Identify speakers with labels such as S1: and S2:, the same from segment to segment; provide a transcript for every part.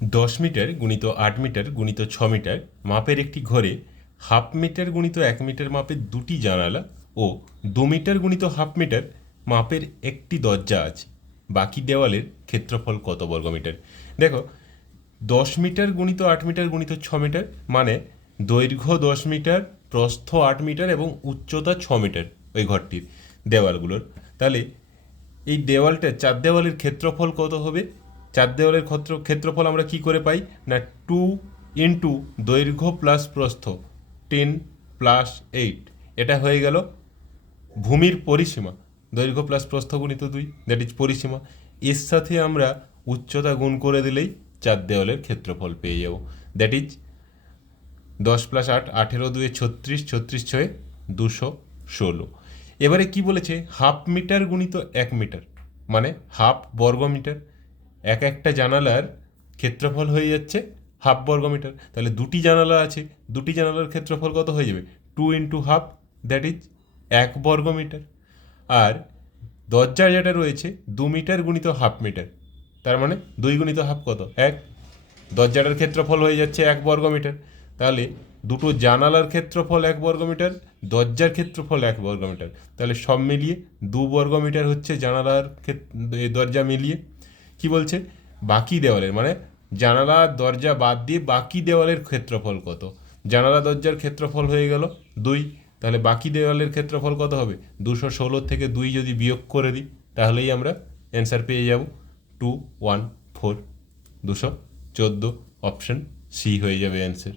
S1: দশ মিটার গুণিত আট মিটার গুণিত ছ মিটার মাপের একটি ঘরে হাফ মিটার গুণিত এক মিটার মাপের দুটি জানালা ও দু মিটার গুণিত হাফ মিটার মাপের একটি দরজা আছে। বাকি দেওয়ালের ক্ষেত্রফল কত বর্গমিটার দেখো, দশ মিটার গুণিত আট মিটার গুণিত ছ মিটার মানে দৈর্ঘ্য দশ মিটার, প্রস্থ আট মিটার এবং উচ্চতা ছ মিটার ওই ঘরটির দেওয়ালগুলোর। তাহলে এই দেওয়ালটা চার দেওয়ালের ক্ষেত্রফল কত হবে? চার দেওয়ালের ক্ষেত্র, ক্ষেত্রফল আমরা কি করে পাই? না টু ইন্টু দৈর্ঘ্য প্লাস প্রস্থ টেন প্লাস এইট এটা হয়ে গেল ভূমির পরিসীমা। দৈর্ঘ্য প্লাস প্রস্থ গুণিত দুই দ্যাট ইজ পরিসীমা। এর সাথে আমরা উচ্চতা গুণ করে দিলেই চার দেওয়ালের ক্ষেত্রফল পেয়ে যাব। দ্যাট ইজ দশ প্লাস আট, আঠেরো দুয়ে ছত্রিশ ছত্রিশ ছয়ে দুশো ষোলো। এবারে কি বলেছে? হাফ মিটার গুণিত এক মিটার মানে হাফ বর্গ মিটার এক একটা জানালার ক্ষেত্রফল হয়ে যাচ্ছে হাফ বর্গ মিটার তাহলে দুটি জানালা আছে দুটি জানালার ক্ষেত্রফল কত হয়ে যাবে? Two into half that is এক বর্গ মিটার আর দরজা যেটা রয়েছে দু মিটার গুণিত হাফ মিটার। তার মানে দুই গুণিত হাফ কত? এক। দরজাটার ক্ষেত্রফল হয়ে যাচ্ছে এক বর্গ মিটার তাহলে দুটো জানালার ক্ষেত্রফল এক বর্গ মিটার দরজার ক্ষেত্রফল এক বর্গ মিটার তাহলে সব মিলিয়ে দু বর্গ মিটার হচ্ছে জানালার ক্ষেত- এ, দরজা মিলিয়ে। কি বলছে? বাকি দেওয়ালের মানে জানালা, দরজা বাদ দিয়ে বাকি দেওয়ালের ক্ষেত্রফল কত? জানালা, দরজার ক্ষেত্রফল হয়ে গেল দুই, তাহলে বাকি দেওয়ালের ক্ষেত্রফল কত হবে? দুশো ষোলো থেকে দুই যদি বিয়োগ করে দিই, তাহলেই আমরা অ্যান্সার পেয়ে যাব টু ওয়ান ফোর দুশো চোদ্দ অপশন সি হয়ে যাবে অ্যান্সার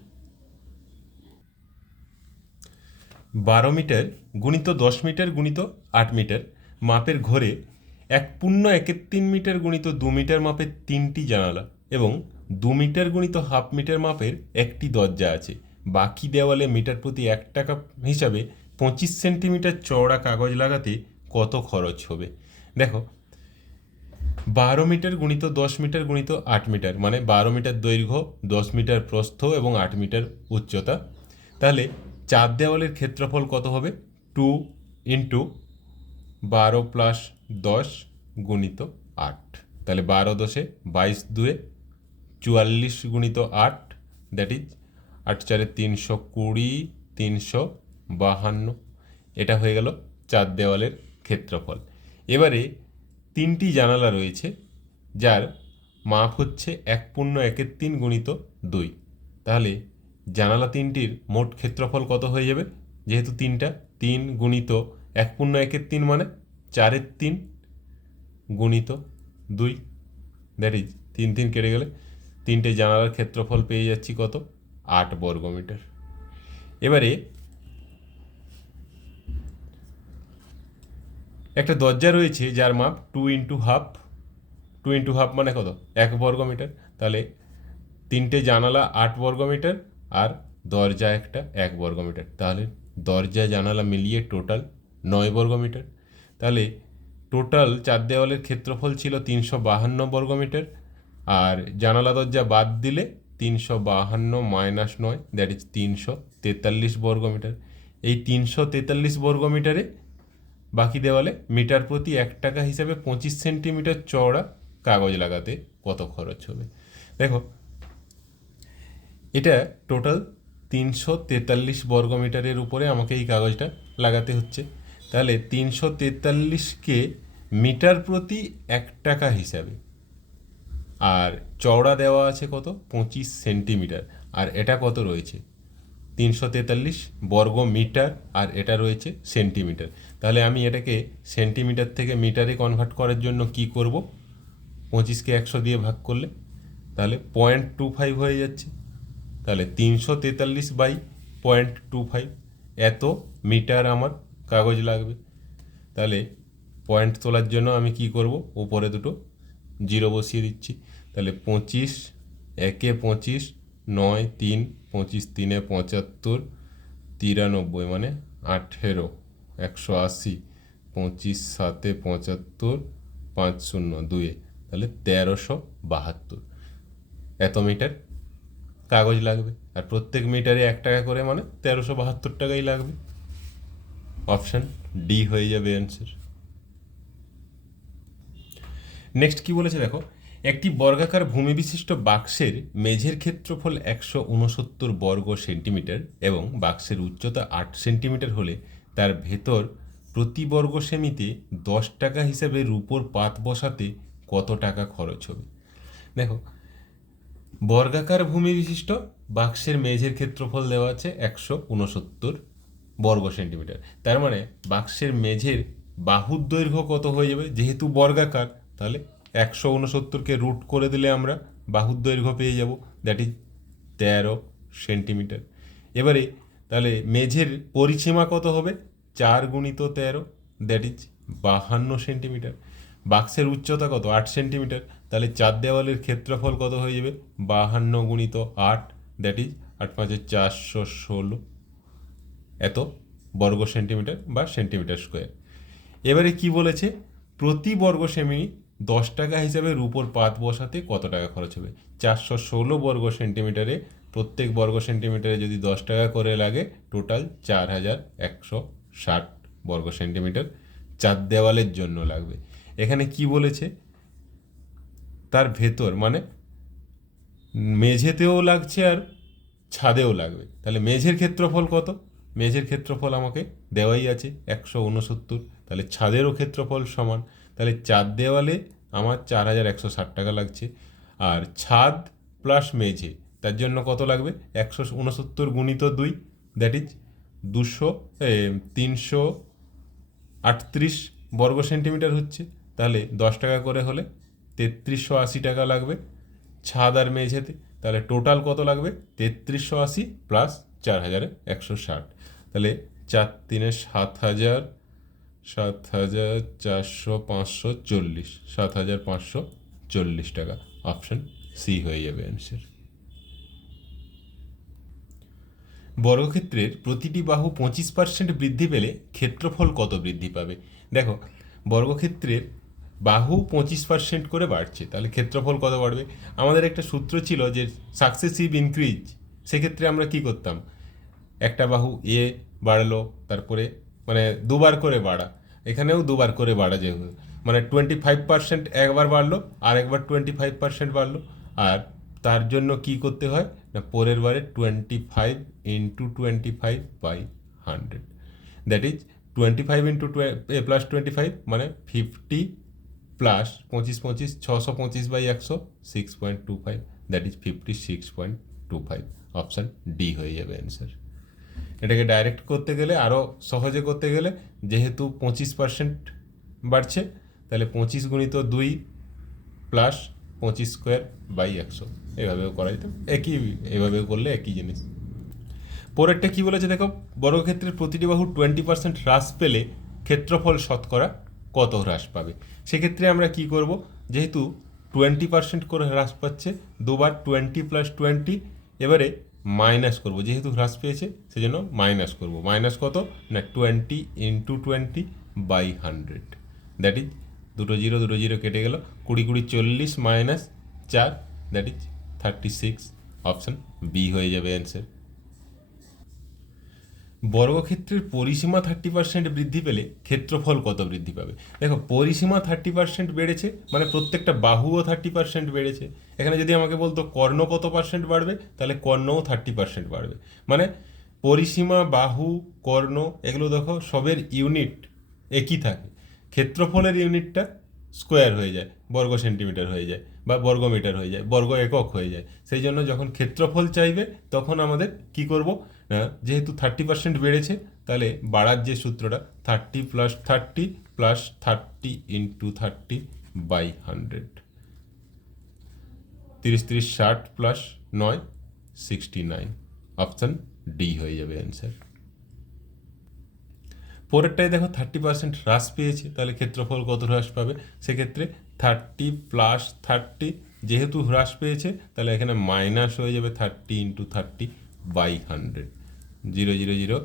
S1: বারো মিটার গুণিত দশ মিটার গুণিত আট মিটার, মাপের ঘরে এক পূর্ণ একের তিন মিটার গুণিত দু মিটার মাপের তিনটি জানালা এবং দু মিটার গুণিত হাফ মিটার মাপের একটি দরজা আছে। বাকি দেওয়ালে মিটার প্রতি এক টাকা হিসাবে পঁচিশ সেন্টিমিটার চওড়া কাগজ লাগাতে কত খরচ হবে? দেখো, বারো মিটার গুণিত দশ মিটার গুণিত আট মিটার মানে বারো মিটার দৈর্ঘ্য, দশ মিটার প্রস্থ এবং আট মিটার উচ্চতা। তাহলে চার দেওয়ালের ক্ষেত্রফল কত হবে? টু ইন্টু বারো প্লাস দশ গুণিত আট। তাহলে বারো দশে বাইশ দুয়ে চুয়াল্লিশ গুণিত আট দ্যাট ইজ আট চারে তিনশো কুড়ি, তিনশো বাহান্ন। এটা হয়ে গেল চার দেওয়ালের ক্ষেত্রফল। এবারে তিনটি জানালা রয়েছে, যার মাপ হচ্ছে এক পূর্ণ একের তিন গুণিত দুই। তাহলে জানালা তিনটির মোট ক্ষেত্রফল কত হয়ে যাবে? যেহেতু তিনটা, তিন গুণিত এক পূর্ণ একের তিন মানে চারের তিন গুণিত দুই। দ্যাট ইজ তিন তিন কেটে গেলে তিনটে জানালার ক্ষেত্রফল পেয়ে যাচ্ছি কত? আট বর্গমিটার। এবারে একটা দরজা রয়েছে যার মাপ two into half two into half মানে কত? এক বর্গমিটার। তাহলে তিনটে জানালা আট বর্গমিটার আর দরজা একটা এক বর্গমিটার। তাহলে দরজা জানালা মিলিয়ে টোটাল নয় বর্গমিটার। তাহলে টোটাল চার দেওয়ালের ক্ষেত্রফল ছিল তিনশো বাহান্ন বর্গমিটার আর জানালা দরজা বাদ দিলে তিনশো বাহান্ন মাইনাস নয় দ্যাট ইজ তিনশো তেতাল্লিশ বর্গমিটার। এই তিনশো তেতাল্লিশ বর্গমিটারে বাকি দেওয়ালে মিটার প্রতি এক টাকা হিসাবে পঁচিশ সেন্টিমিটার চওড়া কাগজ লাগাতে কত খরচ হবে? দেখো, এটা টোটাল তিনশো তেতাল্লিশ বর্গমিটারের উপরে আমাকে এই কাগজটা লাগাতে হচ্ছে। তাহলে তিনশো তেতাল্লিশকে মিটার প্রতি এক টাকা হিসাবে। আর চওড়া দেওয়া আছে কত? পঁচিশ সেন্টিমিটার। আর এটা কত রয়েছে? তিনশো তেতাল্লিশ বর্গ মিটার আর এটা রয়েছে সেন্টিমিটার। তাহলে আমি এটাকে সেন্টিমিটার থেকে মিটারে কনভার্ট করার জন্য কি করব? পঁচিশকে একশো দিয়ে ভাগ করলে তাহলে পয়েন্ট টু ফাইভ হয়ে যাচ্ছে। তাহলে তিনশো তেতাল্লিশ বাই পয়েন্ট টু ফাইভ। এত মিটার আমার কাগজ লাগবে। তাহলে পয়েন্ট তোলার জন্য আমি কি করব? উপরে দুটো জিরো বসিয়ে দিচ্ছি। তাহলে পঁচিশ, একে পঁচিশ, নয়, তিন, পঁচিশ, তিনে পঁচাত্তর, তিরানব্বই মানে আঠেরো, একশো আশি, পঁচিশ, সাতে পঁচাত্তর, পাঁচ শূন্য দুয়ে তাহলে তেরোশো বাহাত্তর। এত মিটার কাগজ লাগবে। আর প্রত্যেক মিটারে এক টাকা করে মানে তেরোশো বাহাত্তর টাকাই লাগবে। অপশান ডি হয়ে যাবে অ্যান্সার নেক্সট কি বলেছে দেখো? একটি বর্গাকার ভূমি বিশিষ্ট বাক্সের মেঝের ক্ষেত্রফল একশো উনসত্তর বর্গ সেন্টিমিটার এবং বাক্সের উচ্চতা আট সেন্টিমিটার হলে তার ভেতর প্রতি বর্গ সেমিতে দশ টাকা হিসাবে রূপোর পাত বসাতে কত টাকা খরচ হবে? দেখো, বর্গাকার ভূমি বিশিষ্ট বাক্সের মেঝের ক্ষেত্রফল দেওয়া আছে একশো উনসত্তর বর্গ সেন্টিমিটার। তার মানে বাক্সের মেঝের বাহুর দৈর্ঘ্য কত হয়ে যাবে? যেহেতু বর্গাকার, তাহলে একশো উনসত্তরকে রুট করে দিলে আমরা বাহুর দৈর্ঘ্য পেয়ে যাব। দ্যাট ইজ তেরো সেন্টিমিটার। এবারে তাহলে মেঝের পরিসীমা কত হবে? চার গুণিত তেরো দ্যাট ইজ বাহান্ন সেন্টিমিটার। বাক্সের উচ্চতা কত? আট সেন্টিমিটার। তাহলে চার দেওয়ালের ক্ষেত্রফল কত হয়ে যাবে? বাহান্ন গুণিত আট দ্যাট ইজ আট পাঁচে চারশো ষোলো। এত বর্গ সেন্টিমিটার বা সেন্টিমিটার স্কোয়ার। এবারে কি বলেছে? প্রতি বর্গ সেমি দশ টাকা হিসাবে রূপোর পাত বসাতে কত টাকা খরচ হবে? চারশো ষোলো বর্গ সেন্টিমিটারে প্রত্যেক বর্গ সেন্টিমিটারে যদি দশ টাকা করে লাগে, টোটাল চার হাজার একশো ষাট বর্গ সেন্টিমিটার চার দেওয়ালের জন্য লাগবে। এখানে কি বলেছে? তার ভেতর মানে মেঝেতেও লাগছে আর ছাদেও লাগবে। তাহলে মেঝের ক্ষেত্রফল কত? মেঝের ক্ষেত্রফল আমাকে দেওয়াই আছে একশো উনসত্তর তাহলে ছাদেরও ক্ষেত্রফল সমান। তাহলে চার দেওয়ালে আমার চার হাজার একশো ষাট টাকা লাগছে। আর ছাদ প্লাস মেঝে, তার জন্য কত লাগবে? একশো উনসত্তর গুণিত দুই দ্যাট ইজ দুশো তিনশো আটত্রিশ বর্গ সেন্টিমিটার হচ্ছে। তাহলে দশ টাকা করে হলে তেত্রিশশো আশি টাকা লাগবে ছাদ আর মেঝেতে। তাহলে টোটাল কত লাগবে? তেত্রিশশো আশি প্লাস চার হাজারে একশো ষাট। তাহলে চার তিনে সাত হাজার সাত হাজার চারশো পাঁচশো চল্লিশ, সাত হাজার পাঁচশো চল্লিশ টাকা। অপশন সি হয়ে যাবে অ্যান্সার বর্গক্ষেত্রের প্রতিটি বাহু পঁচিশ পার্সেন্ট বৃদ্ধি পেলে ক্ষেত্রফল কত বৃদ্ধি পাবে? দেখো, বর্গক্ষেত্রের বাহু পঁচিশ পার্সেন্ট করে বাড়ছে, তাহলে ক্ষেত্রফল কত বাড়বে? আমাদের একটা সূত্র ছিল যে সাকসেসিভ ইনক্রিজ সেক্ষেত্রে আমরা কি করতাম? একটা বাহু এ বাড়লো, তারপরে মানে দুবার করে বাড়া। এখানেও দুবার করে বাড়া যেহেতু। মানে টোয়েন্টি ফাইভ পার্সেন্ট একবার বাড়লো, আর একবার টোয়েন্টি ফাইভ পার্সেন্ট বাড়লো। আর তার জন্য কি করতে হয়? না, পরের বারে twenty five into twenty five by hundred that is twenty five into plus twenty five মানে ফিফটি প্লাস পঁচিশ পঁচিশ, ছশো, পঁচিশ বাই একশো six point two five that is fifty six point two five option D হয়ে যাবে answer এটাকে direct করতে গেলে আরও সহজে করতে গেলে যেহেতু পঁচিশ পার্সেন্ট বাড়ছে, তাহলে পঁচিশ গুণিত দুই প্লাস পঁচিশ স্কোয়ার বাই একশো। এভাবেও করা যেত, একই, এভাবেও করলে একই জিনিস। পরেরটা কী বলেছে দেখো, বর্গক্ষেত্রের প্রতিটি বাহু টোয়েন্টি পার্সেন্ট হ্রাস পেলে ক্ষেত্রফল শতকরা কত হ্রাস পাবে? সেক্ষেত্রে আমরা কি করব, যেহেতু টোয়েন্টি পার্সেন্ট করে হ্রাস পাচ্ছে, দুবার টোয়েন্টি প্লাস টোয়েন্টি এবারে মাইনাস করব। যেহেতু হ্রাস পেয়েছে, সেজন্য মাইনাস করব। মাইনাস কত? না twenty into twenty by hundred that is দুটো জিরো দুটো জিরো কেটে গেল। কুড়ি কুড়ি, চল্লিশ মাইনাস চার that is thirty six option B হয়ে যাবে অ্যান্সার বর্গক্ষেত্রের পরিসীমা থার্টি পার্সেন্ট বৃদ্ধি পেলে ক্ষেত্রফল কত বৃদ্ধি পাবে? দেখো, পরিসীমা থার্টি পার্সেন্ট বেড়েছে মানে প্রত্যেকটা বাহুও থার্টি পার্সেন্ট বেড়েছে। এখানে যদি আমাকে বলতো কর্ণ কত পার্সেন্ট বাড়বে, তাহলে কর্ণও থার্টি পার্সেন্ট বাড়বে। মানে পরিসীমা, বাহু, কর্ণ, এগুলো দেখো, সবের ইউনিট একই থাকে। ক্ষেত্রফলের ইউনিটটা স্কোয়ার হয়ে যায়, বর্গ সেন্টিমিটার হয়ে যায় বা বর্গ মিটার হয়ে যায়, বর্গ একক হয়ে যায়। সেই জন্য যখন ক্ষেত্রফল চাইবে, তখন আমাদের কি করব? যেহেতু থার্টি পার্সেন্ট বেড়েছে, তাহলে বাড়ার যে সূত্রটা thirty plus thirty plus thirty into thirty by hundred তিরিশ তিরিশ, ষাট প্লাস নয় সিক্সটি নাইন অপশান ডি হয়ে যাবে অ্যান্সার পরেরটাই দেখো থার্টি পার্সেন্ট হ্রাস পেয়েছে, তাহলে ক্ষেত্রফল কত হ্রাস পাবে? সেক্ষেত্রে থার্টি প্লাস থার্টি যেহেতু হ্রাস পেয়েছে, তাহলে এখানে মাইনাস হয়ে যাবে thirty into thirty by hundred zero zero zero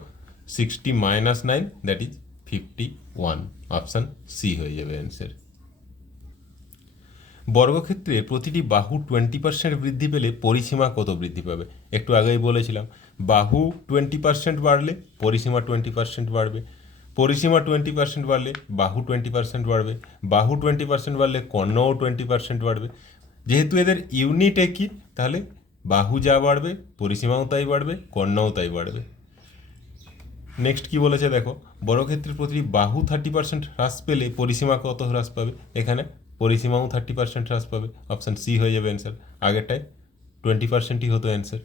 S1: sixty minus nine that is fifty one option C হয়ে যাবে অ্যান্সার বর্গক্ষেত্রে প্রতিটি বাহু টোয়েন্টি পার্সেন্ট বৃদ্ধি পেলে পরিসীমা কত বৃদ্ধি পাবে? একটু আগেই বলেছিলাম, বাহু টোয়েন্টি পার্সেন্ট বাড়লে পরিসীমা টোয়েন্টি পার্সেন্ট বাড়বে। পরিসীমা টোয়েন্টি পার্সেন্ট বাড়লে বাহু টোয়েন্টি পার্সেন্ট বাড়বে। বাহু টোয়েন্টি পার্সেন্ট বাড়লে কর্ণও টোয়েন্টি পার্সেন্ট বাড়বে। যেহেতু এদের ইউনিট একই, তাহলে বাহু যা বাড়বে, পরিসীমাও তাই বাড়বে কর্ণাও তাই বাড়বে। নেক্সট কি বলেছে দেখো বর্গক্ষেত্রের প্রতিটি বাহু থার্টি পার্সেন্ট হ্রাস পেলে পরিসীমা কত হ্রাস পাবে? এখানে পরিসীমাও থার্টি পার্সেন্ট হ্রাস পাবে। অপশান সি হয়ে যাবে অ্যান্সার আগেরটায় টোয়েন্টি পার্সেন্টই হতো অ্যান্সার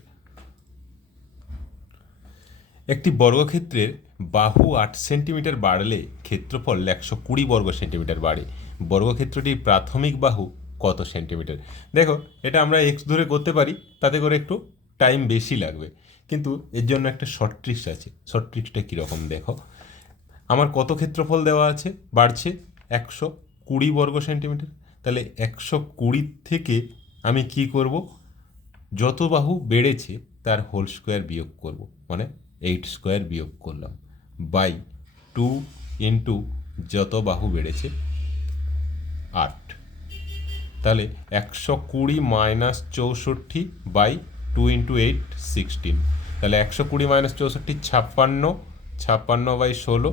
S1: একটি বর্গক্ষেত্রের বাহু আট সেন্টিমিটার বাড়লে ক্ষেত্রফল একশো কুড়ি বর্গ সেন্টিমিটার বাড়ে। বর্গক্ষেত্রটির প্রাথমিক বাহু কত সেন্টিমিটার। দেখো, এটা আমরা এক্স ধরে করতে পারি, তাতে করে একটু টাইম বেশি লাগবে। কিন্তু এর জন্য একটা শর্ট ট্রিক্স আছে। শর্ট ট্রিক্সটা কীরকম দেখো? আমার কত ক্ষেত্রফল দেওয়া আছে? বাড়ছে একশো কুড়ি বর্গ সেন্টিমিটার। তাহলে একশো কুড়ি থেকে আমি কি করব? যত বাহু বেড়েছে, তার হোল স্কোয়ার বিয়োগ করব। মানে এইট স্কোয়ার বিয়োগ করলাম। বাই টু ইন্টু যত বাহু বেড়েছে, আট। তাহলে একশো কুড়ি মাইনাস চৌষট্টি by two into eight sixteen. তাহলে একশো কুড়ি মাইনাস চৌষট্টি ছাপ্পান্ন ছাপ্পান্ন বাই ষোলো,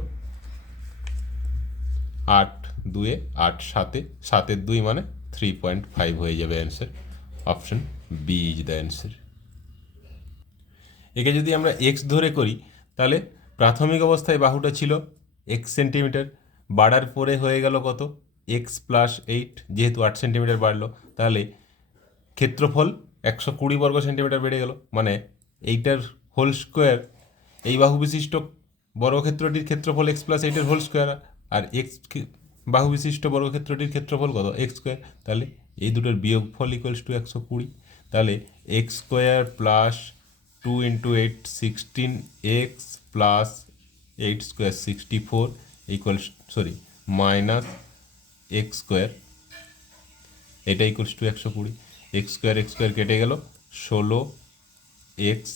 S1: আট দুয়ে আট সাতে, সাতের দুই মানে থ্রি পয়েন্ট ফাইভ হয়ে যাবে answer. Option B is the answer. একে যদি আমরা এক্স ধরে করি, তাহলে প্রাথমিক অবস্থায় বাহুটা ছিল এক্স সেন্টিমিটার, বাড়ার পরে হয়ে গেল কত? এক্স প্লাস এইট যেহেতু আট সেন্টিমিটার বাড়লো, তাহলে ক্ষেত্রফল একশো কুড়ি বর্গ সেন্টিমিটার বেড়ে গেল। মানে এইটার হোল স্কোয়ার এই বাহু বিশিষ্ট বর্গক্ষেত্রটির ক্ষেত্রফল এক্স প্লাস এইটের হোল স্কোয়ার আর এক্স বাহু বিশিষ্ট বর্গক্ষেত্রটির ক্ষেত্রফল কত? এক্স স্কোয়ার তাহলে এই দুটোর বিয়োগফল ইকুয়ালস টু একশো কুড়ি। তাহলে x square plus two into eight sixteen x plus eight square sixty four equals sorry minus x square এটা ইকুয়ালস টু একশো কুড়ি। এক্স স্কোয়ার এক্স স্কোয়ার কেটে গেল। ষোলো এক্স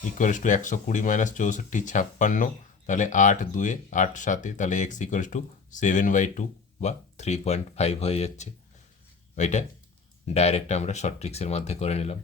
S1: ইকুয়ালস টু একশো কুড়ি মাইনাস চৌষট্টি, ছাপ্পান্ন। তাহলে আট দুয়ে আট সাতে, তাহলে x equals to seven by two বা থ্রি পয়েন্ট ফাইভ হয়ে যাচ্ছে। ওইটা ডাইরেক্ট আমরা শর্ট ট্রিক্সের মধ্যে করে নিলাম।